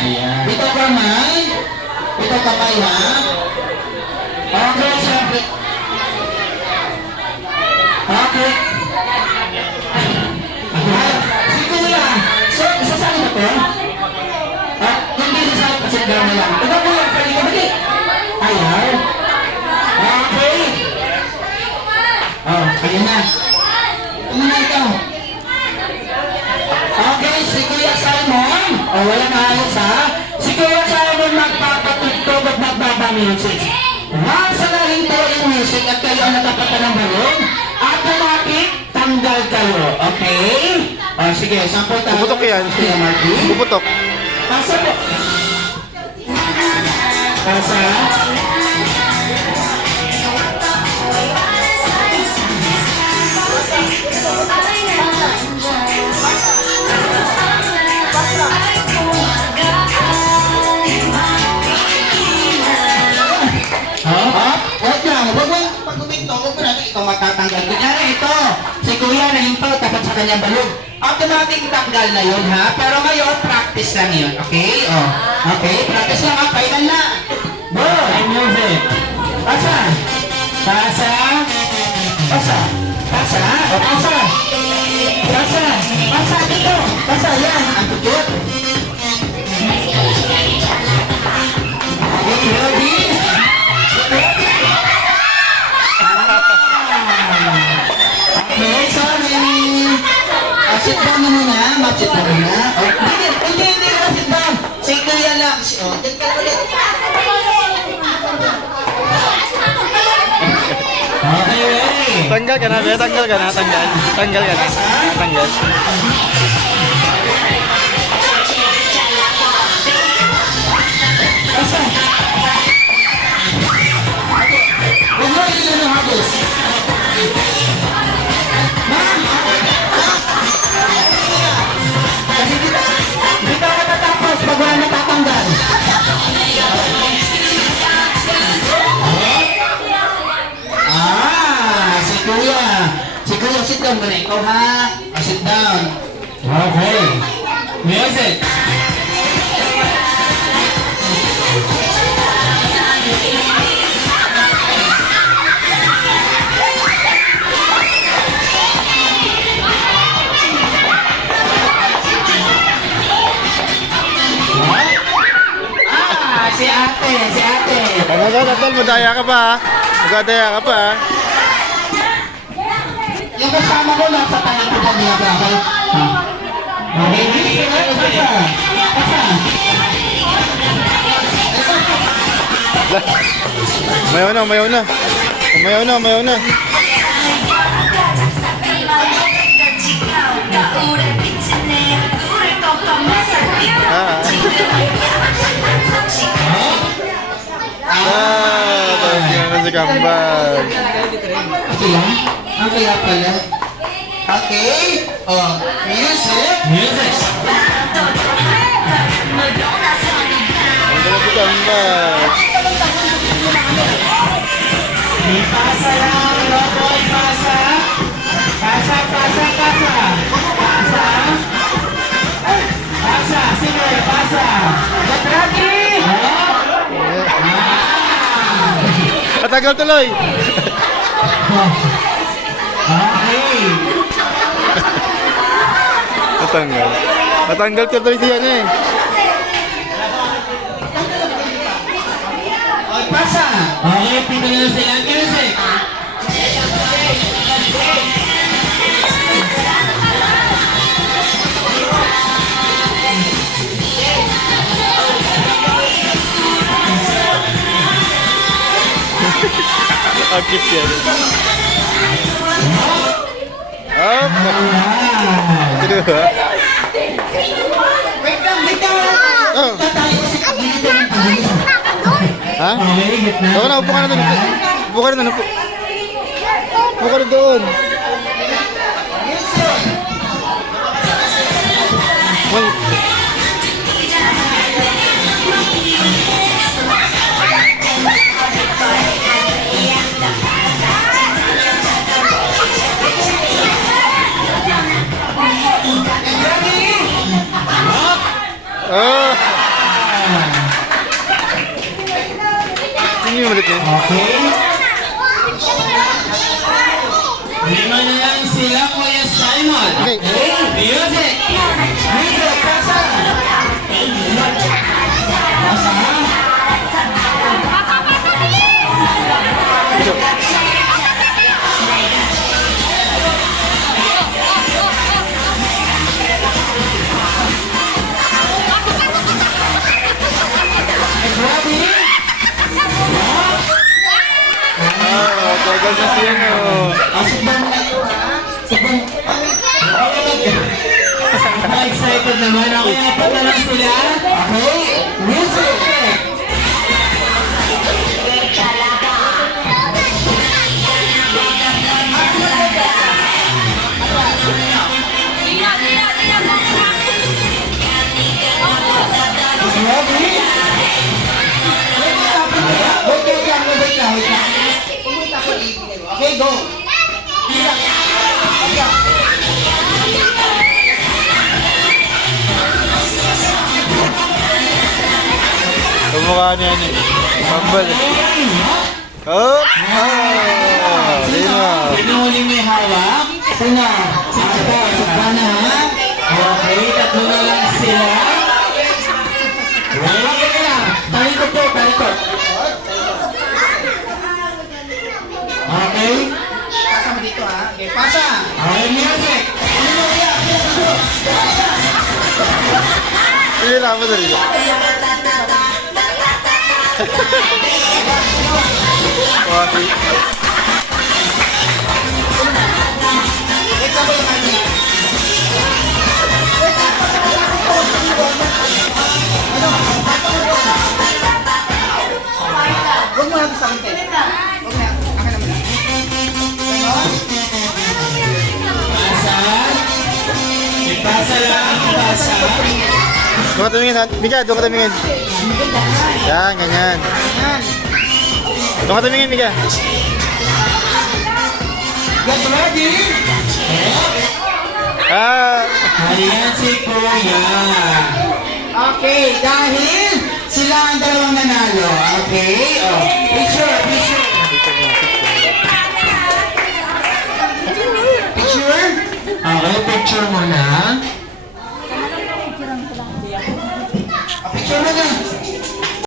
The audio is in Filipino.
Ayan. Ito kamay. Ito kamay, ha? Okay, siyempre. Okay. Si Kuya. So, isasali ba ito? Hindi isasali kasi gano'n na lang. Ito Kuya, pwede ka bali. Ayaw. Okay. Oh, ayan na. Ano ito? Okay, si Kuya Simon. Oh, wala na ayos, ha? Si Kuya Simon magpapatugtog at magbabamusic. Once na hinto yung music at kayo ang natapatan ng balon, automatic tanggal kayo. Okay? O, sige, sample tayo. Puputok yan. Kuya Marky. Puputok. Pasa po. Pasa. Huwag lang. Huwag mo pag-uminto. Huwag mo natin ikaw matatanggal. Kunyari ito. Si Kuya nahinto tapat sa kanyang balog. Automatic tanggal na yun, ha? Pero ngayon, practice lang yun. Okay? Oh. Okay? Practice lang, ha? Final na. Go! I'm music. Pasa. Pasa. Pasa. Pasa. O, pasa. Pasa. Pasa dito. Pasa. Yan. Ang tutut. Okay, ready? Okay, sorry. Sit down na muna. Mag-sit down muna. Hindi, sit down. Si Kuya lang. Oh, dyan ka ulit. Okay, ready? Tanggal ka na, be. Tanggal ka na. Tanggal. Tanggal ka na. Tanggal. Basta. Huwag mo rin ng hagos. Kasi dito ka tatapos pag wala natatanggal. Si Kuya. Si Kuya, sit down muna. Ikaw, ha? Sit down. Okay. Music. Si ate, si ate. Ano ka, Tatal? Madaya ka pa, ha? Magadaya ka pa, ha? Yung kasama ko nasa tayo ko pa niya ba? Okay, pasa. Mayaw na, mayaw na. Mayaw na, mayaw na. Tawag na si Kambal. Sila? Ang kaya pala. Okay. Oh, music. Music. Tawag na si Kambal. Pasa lang, Roboy, pasa. Pasa. Pasa, sige, pasa. Get ready. Matagal tuloy. Okay. Natanggal. Natanggal ka tuloy siya na, eh. Pasa. Okay, pindot na sila ang music. Akit yan. Up. Ito ha? Wait lang. Oh. Tatay ko si Pagilito ng Pagilito. Ha? Okay, gitna. Ako na, upo ka na doon. Upo ka na doon. Upo ka na doon. Ah! Sino yung ulit yun? Okay. Lima na lang sila, Kuya Simon. Okay. Music. Music, pasa. Pasa. Ito. Ready? Tagal na siya no. Asibang. Excited naman ako. Apat na lang sila. Okay. Music. Ready? Wait lang. Okay, go. Kumukha niya niya. Mambal. Oh! Ayun na. Sino huli may hawak? Sino? Ito, saka na ha? Okay, tatlo na lang sila. Wala ka lang. Talikod po, talikod. Okay? Pasa mo dito ha? Okay, pasa! Okay, music! Hindi lang mo sarili. Wasi. Huwag mo natin sa akin, Ted. Huwag na. Akin naman. Pasa. Ipasa lang. Pasa. Doon ka tumingin, ha? Mika, doon ka tumingin. Yan, ganyan. Doon ka tumingin, Mika. Get ready. Ah! Halihan si Kuya. Okay, dahil sila ang dalawang nanalo. Okay? Oh, picture, picture.